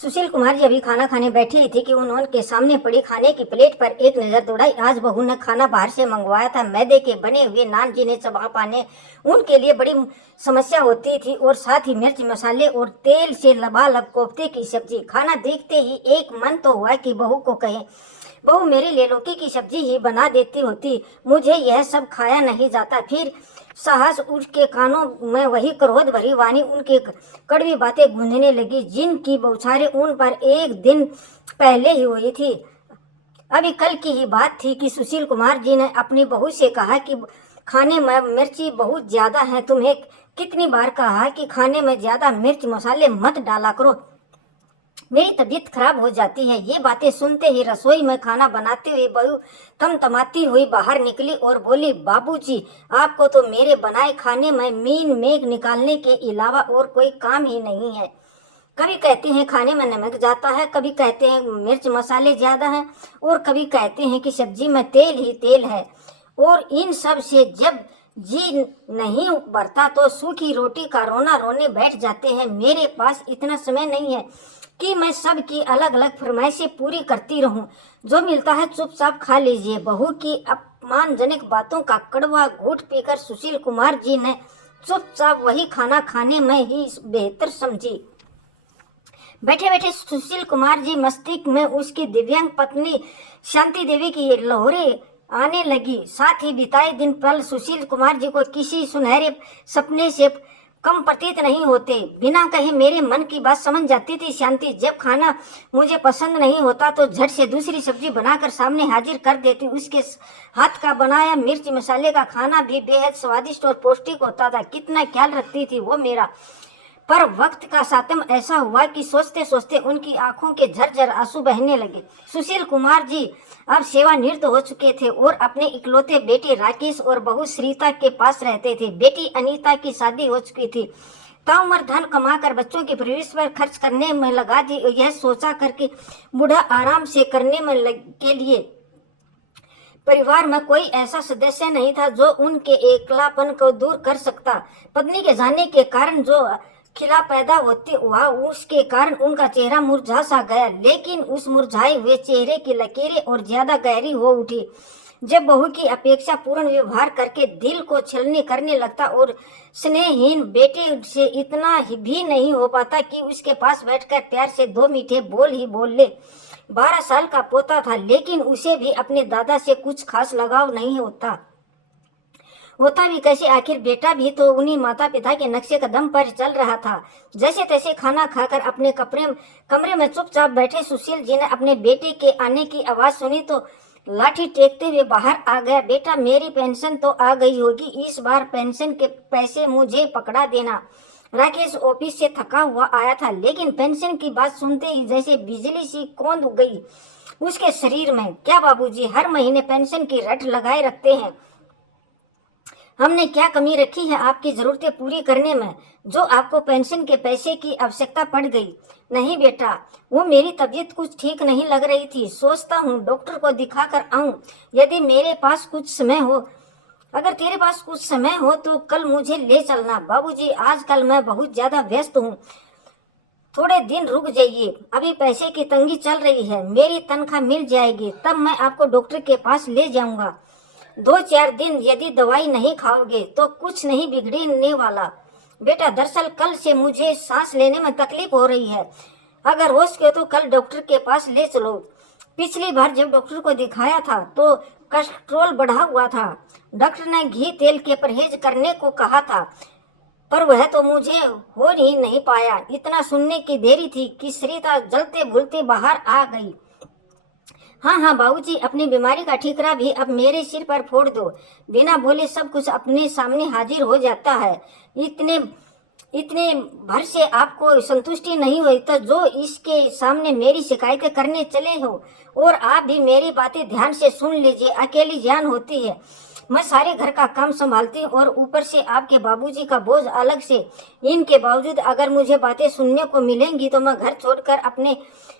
सुशील कुमार जी अभी खाना खाने बैठे ही थे कि उन्होंने सामने पड़ी खाने की प्लेट पर एक नजर दौड़ाई। आज बहू ने खाना बाहर से मंगवाया था। मैदे के बने हुए नान जिन्हें चबा पाने उनके लिए बड़ी समस्या होती थी, और साथ ही मिर्च मसाले और तेल से लबालब कोफ्ते की सब्जी। खाना देखते ही एक मन तो हुआ कि बहू को कहे, बहू मेरे लिए लौकी की सब्जी ही बना देती होती, मुझे यह सब खाया नहीं जाता। फिर साहस उसके कानों में वही क्रोध भरी वाणी उनकी कड़वी बातें गूंजने लगी, जिनकी बौछारें उन पर एक दिन पहले ही हुई थी। अभी कल की ही बात थी कि सुशील कुमार जी ने अपनी बहू से कहा कि खाने में मिर्ची बहुत ज्यादा है। तुम्हें कितनी बार कहा कि खाने में ज्यादा मिर्च मसाले मत डाला करो, मेरी तबीयत खराब हो जाती है। ये बातें सुनते ही रसोई में खाना बनाते हुए बहू तमतमाती हुई बाहर निकली और बोली, बाबूजी आपको तो मेरे बनाए खाने में मीन मेघ निकालने के अलावा और कोई काम ही नहीं है। कभी कहते हैं खाने में नमक जाता है, कभी कहते हैं मिर्च मसाले ज्यादा हैं, और कभी कहते हैं कि सब्जी में तेल ही तेल है। और इन सब से जब जी नहीं भरता तो सूखी रोटी का रोना रोने बैठ जाते हैं। मेरे पास इतना समय नहीं है कि मैं सब की अलग अलग फरमाइशें पूरी करती रहूं। जो मिलता है चुपचाप खा लीजिए। बहू की अपमानजनक बातों का कड़वा घूंट पीकर सुशील कुमार जी ने चुपचाप वही खाना खाने में ही बेहतर समझी। बैठे बैठे सुशील कुमार जी मस्तिष्क में उसकी दिव्यांग पत्नी शांति देवी की लहरें आने लगी। साथ ही बिताए दिन पल सुशील कुमार जी को किसी सुनहरे सपने से कम प्रतीत नहीं होते। बिना कहे मेरे मन की बात समझ जाती थी शांति। जब खाना मुझे पसंद नहीं होता तो झट से दूसरी सब्जी बनाकर सामने हाजिर कर देती। उसके हाथ का बनाया मिर्च मसाले का खाना भी बेहद स्वादिष्ट और पौष्टिक होता था। कितना ख्याल रखती थी वो मेरा। पर वक्त का सातम ऐसा हुआ कि सोचते सोचते उनकी आंखों के झरझर आंसू बहने लगे। सुशील कुमार जी अब सेवानिवृत्त हो चुके थे और अपने इकलौते बेटे राकेश और बहू श्रीता के पास रहते थे। बेटी अनीता की शादी हो चुकी थी। ताउम्र धन कमाकर बच्चों की परवरिश पर खर्च करने में लगा दी। यह सोचा करके बूढ़ा आराम से करने में के लिए परिवार में कोई ऐसा सदस्य नहीं था जो उनके एकलापन को दूर कर सकता। पत्नी के जाने के कारण जो खिला पैदा होते हुआ उसके कारण उनका चेहरा मुरझा सा गया, लेकिन उस मुरझाए हुए चेहरे की लकीरें और ज्यादा गहरी हो उठी जब बहू की अपेक्षा पूर्ण व्यवहार करके दिल को छलनी करने लगता और स्नेहहीन बेटे से इतना भी नहीं हो पाता कि उसके पास बैठकर प्यार से दो मीठे बोल ही बोल ले। 12 साल का पोता था, लेकिन उसे भी अपने दादा से कुछ खास लगाव नहीं होता भी कैसे, आखिर बेटा भी तो उन्हीं माता पिता के नक्शे कदम पर चल रहा था। जैसे तैसे खाना खाकर अपने कमरे में चुपचाप बैठे सुशील जी ने अपने बेटे के आने की आवाज सुनी तो लाठी टेकते हुए बाहर आ गया। बेटा मेरी पेंशन तो आ गई होगी, इस बार पेंशन के पैसे मुझे पकड़ा देना। राकेश ऑफिस से थका हुआ आया था, लेकिन पेंशन की बात सुनते ही जैसे बिजली सी कौंध गई उसके शरीर में। क्या बाबूजी हर महीने पेंशन की रट लगाए रखते हैं? हमने क्या कमी रखी है आपकी जरूरतें पूरी करने में जो आपको पेंशन के पैसे की आवश्यकता पड़ गई? नहीं बेटा, वो मेरी तबीयत कुछ ठीक नहीं लग रही थी, सोचता हूँ डॉक्टर को दिखाकर आऊं। यदि मेरे पास कुछ समय हो, अगर तेरे पास कुछ समय हो तो कल मुझे ले चलना। बाबूजी आजकल मैं बहुत ज्यादा व्यस्त हूँ, थोड़े दिन रुक जाइए, अभी पैसे की तंगी चल रही है। मेरी तनख्वाह मिल जाएगी तब मैं आपको डॉक्टर के पास ले जाऊंगा। 2-4 दिन यदि दवाई नहीं खाओगे तो कुछ नहीं बिगड़ने वाला। बेटा दरअसल कल से मुझे सांस लेने में तकलीफ हो रही है, अगर हो सके तो कल डॉक्टर के पास ले चलो। पिछली बार जब डॉक्टर को दिखाया था तो कोलेस्ट्रॉल बढ़ा हुआ था। डॉक्टर ने घी तेल के परहेज करने को कहा था, पर वह तो मुझे हो ही नहीं पाया। इतना सुनने की देरी थी कि श्रीता जलते भूलते बाहर आ गई। हाँ बाबूजी, अपनी बीमारी का ठीकरा भी अब मेरे सिर पर फोड़ दो। बिना बोले सब कुछ अपने सामने हाजिर हो जाता है। इतने भर से आपको संतुष्टि नहीं हुई तो जो इसके सामने मेरी शिकायतें करने चले हो। और आप भी मेरी बातें ध्यान से सुन लीजिए, अकेली जान होती है। मैं सारे घर का काम संभालती हूँ और ऊपर से आपके बाबूजी का बोझ अलग से। इनके बावजूद अगर मुझे बातें सुनने को मिलेंगी तो मैं घर छोड़कर अपने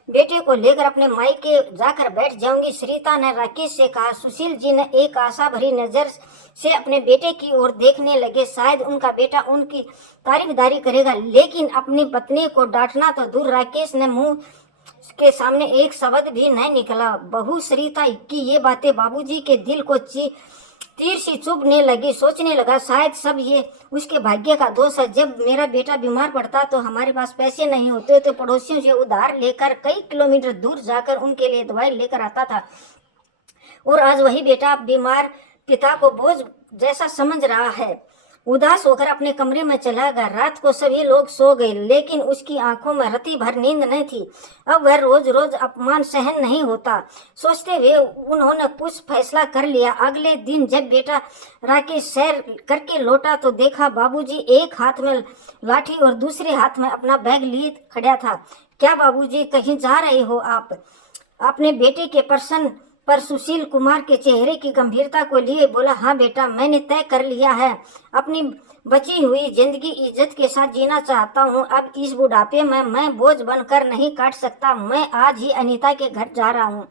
बेटे को लेकर अपने मायके जाकर बैठ जाऊंगी। सरिता ने राकेश से कहा। सुशील जी ने एक आशा भरी नजर से अपने बेटे की ओर देखने लगे। शायद उनका बेटा उनकी तारीफदारी करेगा, लेकिन अपनी पत्नी को डांटना तो दूर, राकेश ने मुंह के सामने एक शब्द भी नहीं निकला। बहू सरिता की ये बातें बाबूजी के दिल को तीर सी चुभने लगी। सोचने लगा, शायद सब ये उसके भाग्य का दोष है। जब मेरा बेटा बीमार पड़ता तो हमारे पास पैसे नहीं होते तो पड़ोसियों से उधार लेकर कई किलोमीटर दूर जाकर उनके लिए दवाई लेकर आता था, और आज वही बेटा बीमार पिता को बोझ जैसा समझ रहा है। उदास होकर अपने कमरे में चला गया। रात को सभी लोग सो गए, लेकिन उसकी आंखों में रत्ती भर नींद नहीं थी। अब वह रोज रोज अपमान सहन नहीं होता सोचते हुए उन्होंने कुछ फैसला कर लिया। अगले दिन जब बेटा राकेश सैर करके लौटा तो देखा बाबूजी एक हाथ में लाठी और दूसरे हाथ में अपना बैग लिए खड़ा था। क्या बाबूजी, कहीं जा रहे हो आप? अपने बेटे के प्रश्न पर सुशील कुमार के चेहरे की गंभीरता को लिए बोला, हाँ बेटा, मैंने तय कर लिया है। अपनी बची हुई जिंदगी इज्जत के साथ जीना चाहता हूँ। अब इस बुढ़ापे में मैं बोझ बनकर नहीं काट सकता। मैं आज ही अनीता के घर जा रहा हूँ।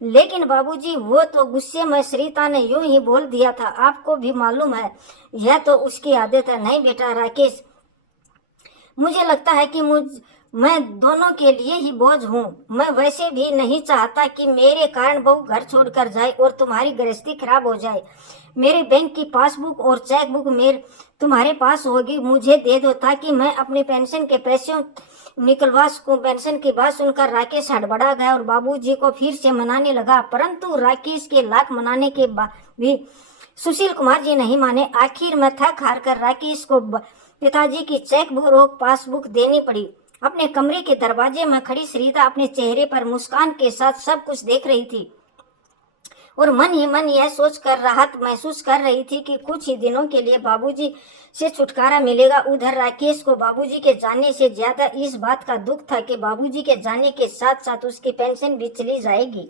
लेकिन बाबूजी, वो तो गुस्से में सरिता ने यूं ही बोल दिया था। आपको भी मालूम है, यह तो उसकी आदत है। नहीं बेटा राकेश, मुझे लगता है कि मैं दोनों के लिए ही बोझ हूँ। मैं वैसे भी नहीं चाहता कि मेरे कारण बहू घर छोड़कर जाए और तुम्हारी गृहस्थी खराब हो जाए। मेरे बैंक की पासबुक और चेक बुक तुम्हारे पास होगी, मुझे दे दो ताकि मैं अपने पेंशन के पैसे निकलवा सकूं। पेंशन की बात सुनकर राकेश हड़बड़ा गया और बाबूजी को फिर से मनाने लगा, परंतु राकेश के लाख मनाने के बाद भी सुशील कुमार जी नहीं माने। आखिर में थक हार कर राकेश को पिताजी की चेक बुक और पासबुक देनी पड़ी। अपने कमरे के दरवाजे में खड़ी सरिता अपने चेहरे पर मुस्कान के साथ सब कुछ देख रही थी और मन ही मन यह सोचकर राहत महसूस कर रही थी कि कुछ ही दिनों के लिए बाबूजी से छुटकारा मिलेगा। उधर राकेश को बाबूजी के जाने से ज्यादा इस बात का दुख था कि बाबूजी के जाने के साथ साथ उसकी पेंशन भी चली जाएगी।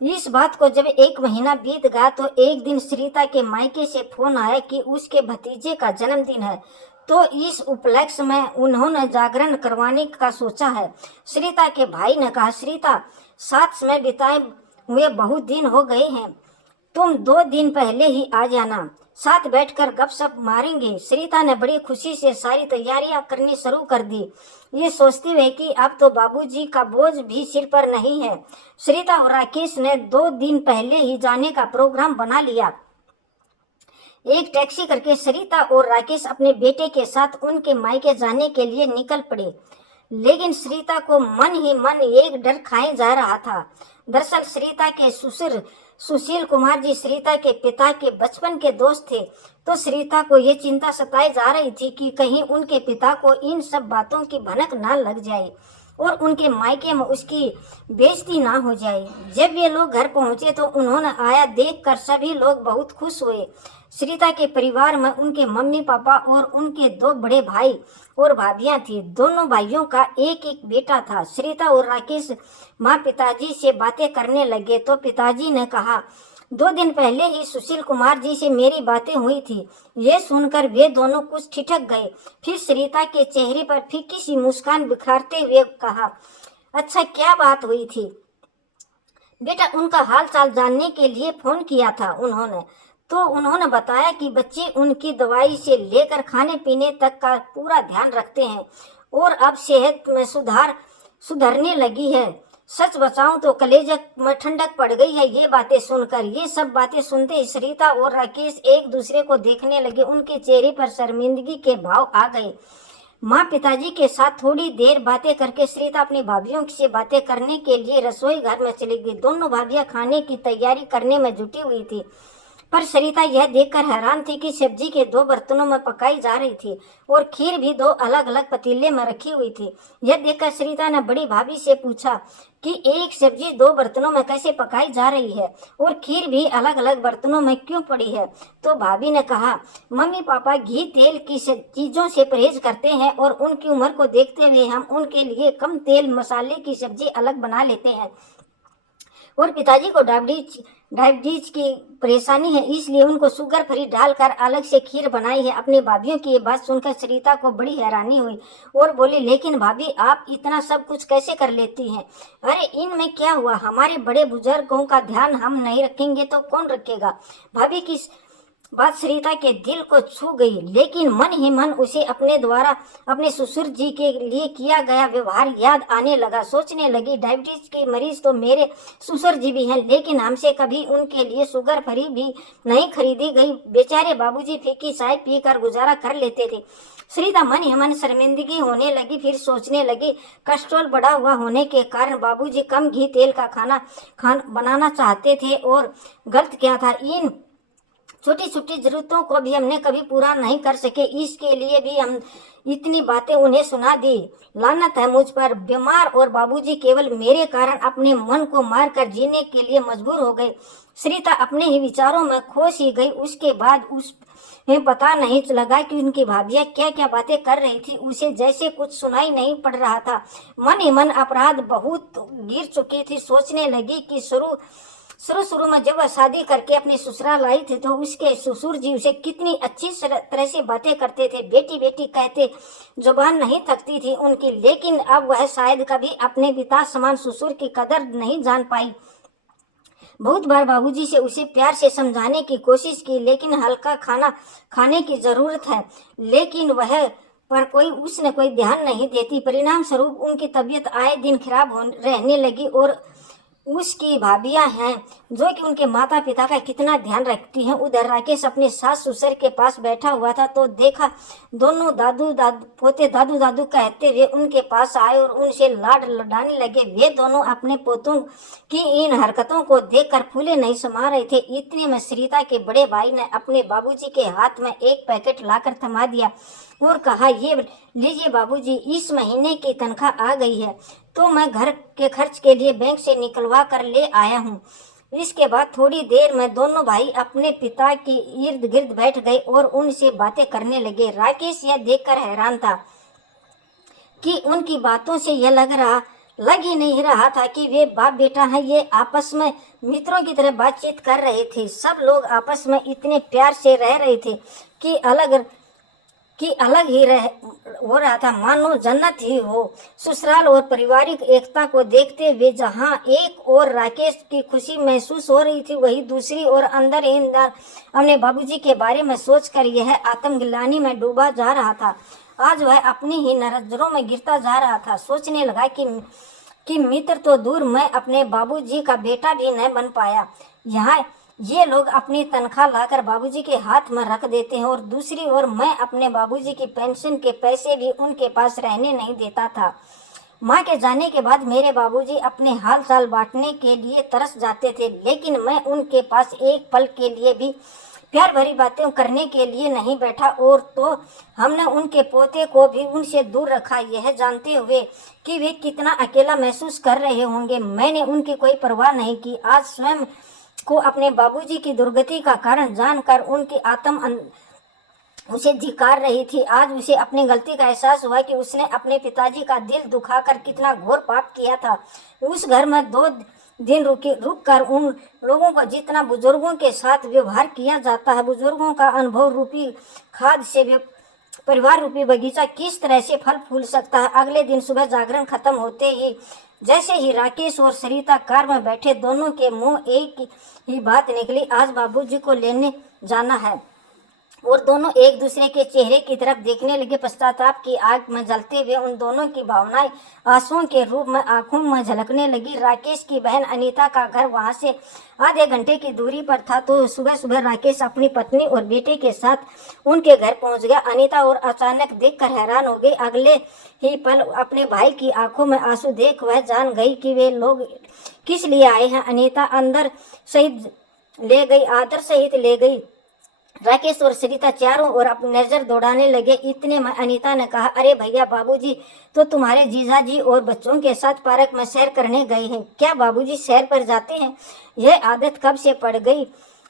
इस बात को जब एक महीना बीत गया तो एक दिन सरिता के मायके से फोन आया कि उसके भतीजे का जन्मदिन है, तो इस उपलक्ष्य में उन्होंने जागरण करवाने का सोचा है। सरिता के भाई ने कहा, सरिता, साथ समय बिताए हुए बहुत दिन हो गए हैं, तुम 2 दिन पहले ही आ जाना, साथ बैठकर गपशप मारेंगे। सरिता ने बड़ी खुशी से सारी तैयारियां करनी शुरू कर दी, ये सोचते हुए कि अब तो बाबूजी का बोझ भी सिर पर नहीं है। सरिता और राकेश ने 2 दिन पहले ही जाने का प्रोग्राम बना लिया। एक टैक्सी करके सरिता और राकेश अपने बेटे के साथ उनके मायके जाने के लिए निकल पड़े, लेकिन सरिता को मन ही मन एक डर खाए जा रहा था। दरअसल सरिता के ससुर सुशील कुमार जी सरिता के पिता के बचपन के दोस्त थे, तो सरिता को ये चिंता सताई जा रही थी कि कहीं उनके पिता को इन सब बातों की भनक ना लग जाए और उनके मायके में उसकी बेइज्जती ना हो जाए। जब ये लोग घर पहुंचे तो उन्होंने आया देखकर सभी लोग बहुत खुश हुए। सरिता के परिवार में उनके मम्मी पापा और उनके 2 बड़े भाई और भाभियां थी। दोनों भाइयों का एक एक बेटा था। सरिता और राकेश माँ पिताजी से बातें करने लगे तो पिताजी ने कहा, 2 दिन पहले ही सुशील कुमार जी से मेरी बातें हुई थी। ये सुनकर वे दोनों कुछ ठिठक गए। फिर सरिता के चेहरे पर फीकी सी मुस्कान बिखारते हुए कहा, अच्छा, क्या बात हुई थी बेटा? उनका हाल चाल जानने के लिए फोन किया था उन्होंने बताया कि बच्चे उनकी दवाई से लेकर खाने पीने तक का पूरा ध्यान रखते हैं और अब सेहत में सुधरने लगी है। सच बताऊं तो कलेजे में ठंडक पड़ गई है ये बातें सुनकर। ये सब बातें सुनते ही सरिता और राकेश एक दूसरे को देखने लगे। उनके चेहरे पर शर्मिंदगी के भाव आ गए। माँ पिताजी के साथ थोड़ी देर बातें करके सरिता अपनी भाभियों से बातें करने के लिए रसोई घर में चली गई। दोनों भाभियां खाने की तैयारी करने में जुटी हुई थी, पर सरिता यह देखकर हैरान थी कि सब्जी के 2 बर्तनों में पकाई जा रही थी और खीर भी 2 अलग अलग पतीले में रखी हुई थी। यह देखकर सरिता ने बड़ी भाभी से पूछा कि एक सब्जी 2 बर्तनों में कैसे पकाई जा रही है और खीर भी अलग अलग बर्तनों में क्यों पड़ी है? तो भाभी ने कहा, मम्मी पापा घी तेल की चीज़ों से परहेज करते हैं और उनकी उम्र को देखते हुए हम उनके लिए कम तेल मसाले की सब्जी अलग बना लेते हैं। और पिताजी को डायबिटीज की परेशानी है, इसलिए उनको शुगर फ्री डालकर अलग से खीर बनाई है। अपनी भाभीियों की ये बात सुनकर सरिता को बड़ी हैरानी हुई और बोली, लेकिन भाभी आप इतना सब कुछ कैसे कर लेती हैं? अरे इनमें क्या हुआ? हमारे बड़े बुजुर्गों का ध्यान हम नहीं रखेंगे तो कौन रखेगा? भाभी की बात सरिता के दिल को छू गई, लेकिन मन ही मन उसे अपने द्वारा अपने ससुर जी के लिए किया गया व्यवहार याद आने लगा। सोचने लगी, डायबिटीज के मरीज तो मेरे ससुर जी भी हैं, लेकिन हमसे कभी उनके लिए शुगर फ्री भी नहीं खरीदी गई। बेचारे बाबूजी फीकी चाय पीकर गुजारा कर लेते थे। सरिता मन ही मन शर्मिंदगी होने लगी। फिर सोचने लगी, कोलेस्ट्रॉल बढ़ा हुआ होने के कारण बाबूजी कम घी तेल का खाना बनाना चाहते थे, और गलत क्या था? इन छोटी छोटी जरूरतों को भी हमने कभी पूरा नहीं कर सके, इसके लिए भी हम इतनी बातें उन्हें सुना दी। लानत है मुझ पर। बीमार और बाबूजी केवल मेरे कारण अपने मन को मारकर जीने के लिए मजबूर हो गए। सरिता अपने ही विचारों में खो सी गई। उसके बाद उसमें पता नहीं लगा कि उनकी भाभियां क्या क्या बातें कर रही थी। उसे जैसे कुछ सुनाई नहीं पड़ रहा था। मन ही मन अपराध बहुत गिर चुकी थी। सोचने लगी कि शुरू में जब वह शादी करके अपने ससुराल आई थी तो उसके ससुर जी उसे कितनी अच्छी तरह से बातें करते थे। बेटी बेटी कहते, जुबान नहीं थकती थी उनकी। लेकिन अब वह शायद कभी अपने पिता समान ससुर की कदर नहीं जान पाई। बहुत बार बाबूजी से उसे प्यार से समझाने की कोशिश की, लेकिन हल्का खाना खाने की जरूरत है, लेकिन वह पर उसने कोई ध्यान नहीं देती। परिणाम स्वरूप उनकी तबीयत आए दिन खराब रहने लगी। और उसकी भाभियां हैं जो कि उनके माता पिता का कितना ध्यान रखती हैं। उधर राकेश अपने सास ससुर के पास बैठा हुआ था तो देखा दोनों पोते दादू दादू कहते हुए उनके पास आए और उनसे लाड लडाने लगे। वे दोनों अपने पोतों की इन हरकतों को देखकर फूले नहीं समा रहे थे। इतने में सरिता के बड़े भाई ने अपने बाबूजी के हाथ में एक पैकेट लाकर थमा दिया और कहा, ये लीजिए बाबूजी, इस महीने की तनख्वाह आ गई है तो मैं घर के खर्च के लिए बैंक से निकलवा कर ले आया हूँ। इसके बाद थोड़ी देर में दोनों भाई अपने पिता के इर्द गिर्द बैठ गए और उनसे बातें करने लगे। राकेश यह देखकर हैरान था कि उनकी बातों से यह लग ही नहीं रहा था कि वे बाप बेटा हैं। ये आपस में मित्रों की तरह बातचीत कर रहे थे। सब लोग आपस में इतने प्यार से रह रहे थे कि अलग ही हो रहा था, मानो जन्नत ही हो। ससुराल और पारिवारिक एकता को देखते हुए जहां एक और राकेश की खुशी महसूस हो रही थी, वहीं दूसरी ओर अंदर ही अंदर अपने बाबूजी के बारे में सोचकर यह आत्मग्लानि में डूबा जा रहा था। आज वह अपनी ही नजरों में गिरता जा रहा था। सोचने लगा कि मित्र तो दूर, मैं अपने बाबूजी का बेटा भी न बन पाया। यहाँ ये लोग अपनी तनख्वाह लाकर बाबूजी के हाथ में रख देते हैं और दूसरी ओर मैं अपने बाबूजी की पेंशन के पैसे भी उनके पास रहने नहीं देता था। माँ के जाने के बाद मेरे बाबूजी अपने हाल चाल बांटने के लिए तरस जाते थे, लेकिन मैं उनके पास एक पल के लिए भी प्यार भरी बातें करने के लिए नहीं बैठा। और तो हमने उनके पोते को भी उनसे दूर रखा, यह जानते हुए कि वे कितना अकेला महसूस कर रहे होंगे। मैंने उनकी कोई परवाह नहीं की। आज स्वयं को अपने बाबूजी की दुर्गति का कारण जानकर उनकी आत्म उसे धिक्कार रही थी। आज उसे अपनी गलती का एहसास हुआ कि उसने अपने पिताजी का दिल दुखाकर कितना घोर पाप किया था। उस घर में 2 दिन रुक कर उन लोगों को जितना बुजुर्गों के साथ व्यवहार किया जाता है, बुजुर्गों का अनुभव रूपी खाद से परिवार रूपी बगीचा किस तरह से फल फूल सकता है। अगले दिन सुबह जागरण खत्म होते ही जैसे ही राकेश और सरिता कार में बैठे, दोनों के मुंह एक ही बात निकली, आज बाबूजी को लेने जाना है। और दोनों एक दूसरे के चेहरे की तरफ देखने लगे। पश्चाताप की आग में जलते हुए उन दोनों की भावनाएं आंसुओं के रूप में आंखों में झलकने लगी। राकेश की बहन अनीता का घर वहां से आधे घंटे की दूरी पर था, तो सुबह सुबह राकेश अपनी पत्नी और बेटे के साथ उनके घर पहुंच गया। अनीता और अचानक देखकर हैरान हो गई। अगले ही पल अपने भाई की आंखों में आंसू देख वह जान गई कि वे लोग किस लिए आए हैं। अनीता आदर सहित ले गई। राकेश और सरिता चारों ओर अपनी नजर दौड़ाने लगे। इतने में अनीता ने कहा, अरे भैया, बाबूजी तो तुम्हारे जीजाजी और बच्चों के साथ पार्क में सैर करने गए हैं। क्या बाबूजी सैर पर जाते हैं? यह आदत कब से पड़ गई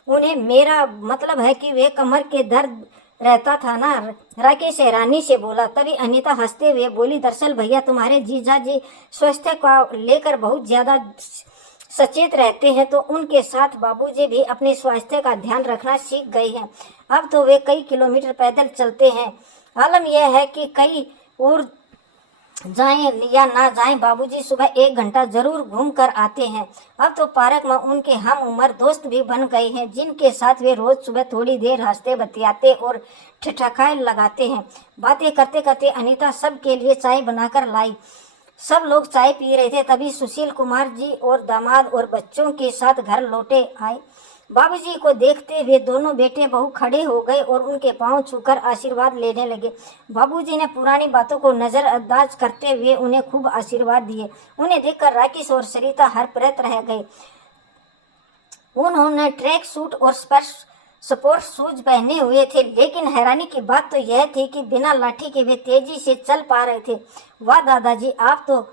उन्हें? मेरा मतलब है कि वे कमर के दर्द रहता था ना। राकेश हैरानी से बोला। तभी अनीता हंसते हुए बोली, दरअसल भैया, तुम्हारे जीजाजी स्वास्थ्य को लेकर बहुत ज्यादा सचेत रहते हैं तो उनके साथ बाबूजी भी अपने स्वास्थ्य का ध्यान रखना सीख गए हैं। अब तो वे कई किलोमीटर पैदल चलते हैं। आलम यह है कि कई और जाएं या ना जाएं, बाबूजी सुबह 1 घंटा जरूर घूम कर आते हैं। अब तो पार्क में उनके हम उम्र दोस्त भी बन गए हैं, जिनके साथ वे रोज सुबह थोड़ी देर हंसते बतियाते और ठिठकाए लगाते हैं। बातें करते करते अनीता सबके लिए चाय बनाकर लाई। सब लोग चाय पी रहे थे, तभी सुशील कुमार जी और दामाद और बच्चों के साथ घर लौटे आए। बाबूजी को देखते हुए दोनों बेटे बहू खड़े हो गए और उनके पांव छूकर आशीर्वाद लेने लगे। बाबूजी ने पुरानी बातों को नजरअंदाज करते हुए उन्हें खूब आशीर्वाद दिए। उन्हें देखकर राकेश और सरिता हरप्रत रह गए। उन्होंने ट्रैक सूट और स्पोर्ट शूज पहने हुए थे, लेकिन हैरानी की बात तो यह थी कि बिना लाठी के वे तेजी से चल पा रहे थे। वाह दादाजी, आप तो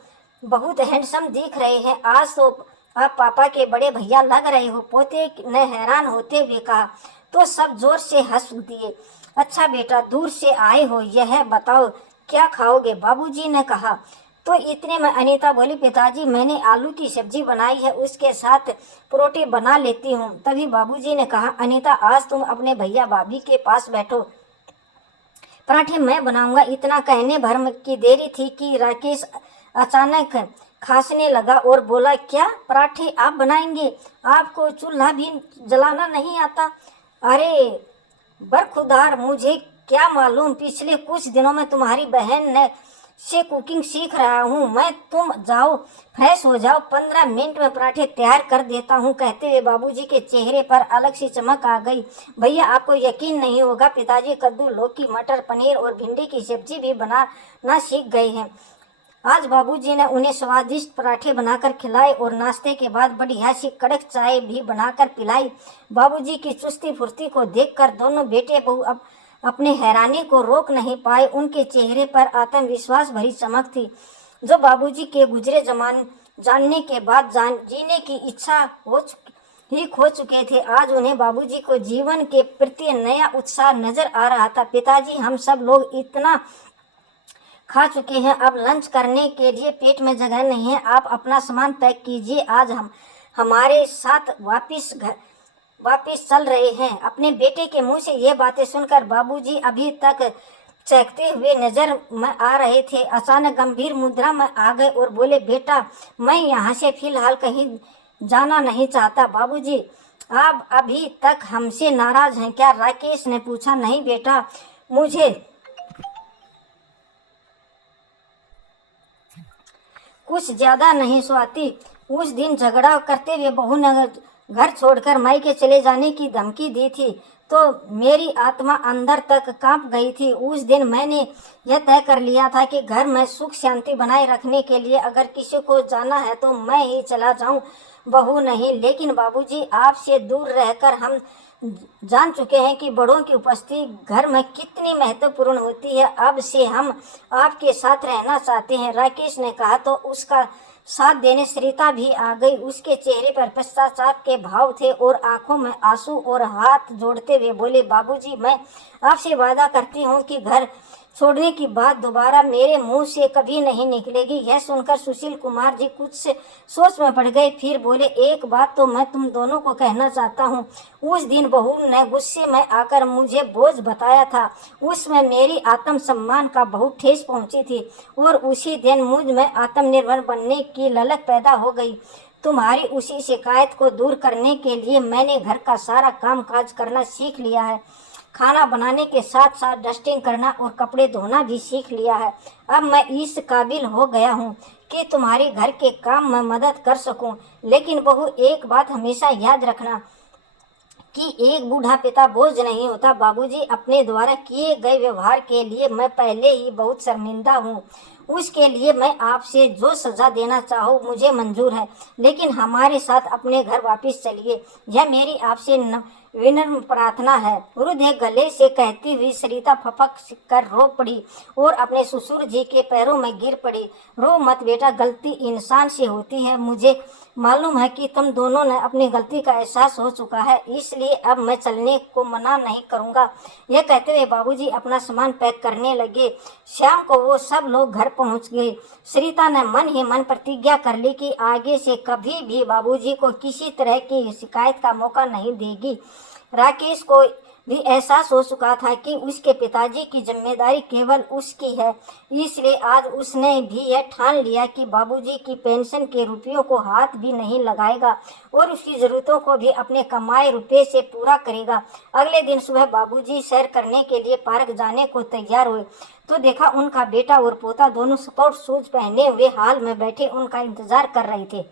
बहुत हैंडसम दिख रहे हैं। आज तो आप पापा के बड़े भैया लग रहे हो, पोते ने हैरान होते हुए कहा। तो सब जोर से हंस दिए। अच्छा बेटा, दूर से आए हो, यह बताओ क्या खाओगे, बाबूजी ने कहा। तो इतने में अनीता बोली, पिताजी मैंने आलू की सब्जी बनाई है, उसके साथ परोठे बना लेती हूँ। तभी बाबूजी ने कहा, अनीता आज तुम अपने भैया भाभी के पास बैठो, पराठे मैं बनाऊंगा। इतना कहने भर की देरी थी कि राकेश अचानक खांसने लगा और बोला, क्या पराठे आप बनाएंगे? आपको चूल्हा भी जलाना नहीं आता? अरे बरखुदार, मुझे क्या मालूम, पिछले कुछ दिनों में तुम्हारी बहन ने से कुकिंग सीख रहा हूँ मैं। तुम जाओ फ्रेश हो जाओ, 15 मिनट में पराठे तैयार कर देता हूँ। कहते हुए बाबूजी के चेहरे पर अलग सी चमक आ गई। भैया आपको यकीन नहीं होगा, पिताजी कद्दू, लौकी, मटर पनीर और भिंडी की सब्जी भी बनाना सीख गए हैं। आज बाबूजी ने उन्हें स्वादिष्ट पराठे बनाकर खिलाए और नाश्ते के बाद बढ़िया सी कड़क चाय भी बनाकर पिलाई। बाबूजी की चुस्ती फुर्ती को देखकर दोनों बेटे बहू अब अपने हैरानी को रोक नहीं पाए। उनके चेहरे पर आत्मविश्वास भरी चमक थी, जो बाबूजी के गुजरे जानने के बाद जीने की इच्छा खो चुके थे। आज उन्हें बाबूजी को जीवन के प्रति नया उत्साह नजर आ रहा था। पिताजी, हम सब लोग इतना खा चुके हैं, अब लंच करने के लिए पेट में जगह नहीं है। आप अपना सामान पैक कीजिए, आज हम हमारे साथ वापिस चल रहे हैं। अपने बेटे के मुंह से ये बातें सुनकर बाबूजी अभी तक चहकते हुए नजर में आ रहे थे, अचानक गंभीर मुद्रा में आ गए और बोले, बेटा मैं यहाँ से फिलहाल कहीं जाना नहीं चाहता। बाबूजी, आप अभी तक हमसे नाराज हैं क्या? राकेश ने पूछा। नहीं बेटा, मुझे कुछ ज्यादा नहीं। स्वाति, उस दिन झगड़ा करते हुए बहू ने घर छोड़कर मायके चले जाने की धमकी दी थी तो मेरी आत्मा अंदर तक कांप गई थी। उस दिन मैंने यह तय कर लिया था कि घर में सुख शांति बनाए रखने के लिए अगर किसी को जाना है तो मैं ही चला जाऊं, बहू नहीं। लेकिन बाबूजी, आपसे दूर रहकर हम जान चुके हैं कि बड़ों की उपस्थिति घर में कितनी महत्वपूर्ण होती है। अब से हम आपके साथ रहना चाहते हैं, राकेश ने कहा। तो उसका साथ देने सरिता भी आ गई। उसके चेहरे पर पश्चाताप के भाव थे और आंखों में आंसू, और हाथ जोड़ते हुए बोले, बाबूजी मैं आपसे वादा करती हूँ कि घर छोड़ने की बात दोबारा मेरे मुंह से कभी नहीं निकलेगी। यह सुनकर सुशील कुमार जी कुछ सोच में पड़ गए, फिर बोले, एक बात तो मैं तुम दोनों को कहना चाहता हूँ। उस दिन बहू ने गुस्से में आकर मुझे बोझ बताया था, उसमें मेरी आत्मसम्मान का बहुत ठेस पहुँची थी और उसी दिन मुझ में आत्मनिर्भर बनने की ललक पैदा हो गई। तुम्हारी उसी शिकायत को दूर करने के लिए मैंने घर का सारा काम काज करना सीख लिया है। खाना बनाने के साथ साथ डस्टिंग करना और कपड़े धोना भी सीख लिया है। अब मैं इस काबिल हो गया हूँ कि तुम्हारे घर के काम में मदद कर सकूं। लेकिन बहू, एक बात हमेशा याद रखना कि एक बूढ़ा पिता बोझ नहीं होता। बाबूजी, अपने द्वारा किए गए व्यवहार के लिए मैं पहले ही बहुत शर्मिंदा हूँ। उसके लिए मैं आपसे जो सजा देना चाहूँ मुझे मंजूर है, लेकिन हमारे साथ अपने घर वापस चलिए। यह मेरी आपसे विनम्र प्रार्थना है। वृद्ध गले से कहती हुई सरिता फपक कर रो पड़ी और अपने ससुर जी के पैरों में गिर पड़ी। रो मत बेटा, गलती इंसान से होती है। मुझे मालूम है कि तुम दोनों ने अपनी गलती का एहसास हो चुका है, इसलिए अब मैं चलने को मना नहीं करूँगा। यह कहते हुए बाबूजी अपना सामान पैक करने लगे। शाम को वो सब लोग घर पहुँच गए। सरिता ने मन ही मन प्रतिज्ञा कर ली कि आगे से कभी भी बाबूजी को किसी तरह की शिकायत का मौका नहीं देगी। राकेश को भी एहसास हो चुका था कि उसके पिताजी की जिम्मेदारी केवल उसकी है, इसलिए आज उसने भी यह ठान लिया कि बाबूजी की पेंशन के रुपयों को हाथ भी नहीं लगाएगा और उसकी ज़रूरतों को भी अपने कमाए रुपये से पूरा करेगा। अगले दिन सुबह बाबूजी सैर करने के लिए पार्क जाने को तैयार हुए तो देखा उनका बेटा और पोता दोनों स्पोर्ट शूज पहने हुए हाल में बैठे उनका इंतजार कर रहे थे।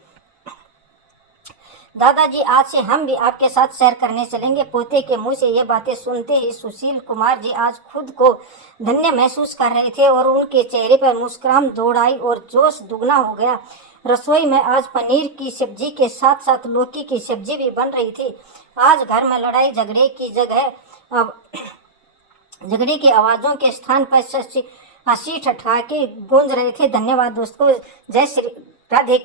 दादाजी, आज से हम भी आपके साथ सैर करने चलेंगे। पोते के मुंह से ये बातें सुनते ही सुशील कुमार जी आज खुद को धन्य महसूस कर रहे थे और उनके चेहरे पर मुस्कुराहट दौड़ आई और जोश दुगना हो गया। रसोई में आज पनीर की सब्जी के साथ साथ लौकी की सब्जी भी बन रही थी। आज घर में लड़ाई झगड़े की जगह अब झगड़े की आवाज़ों के स्थान पर हंसी ठठाके गूंज रहे थे। धन्यवाद दोस्तों। जय श्री राधे।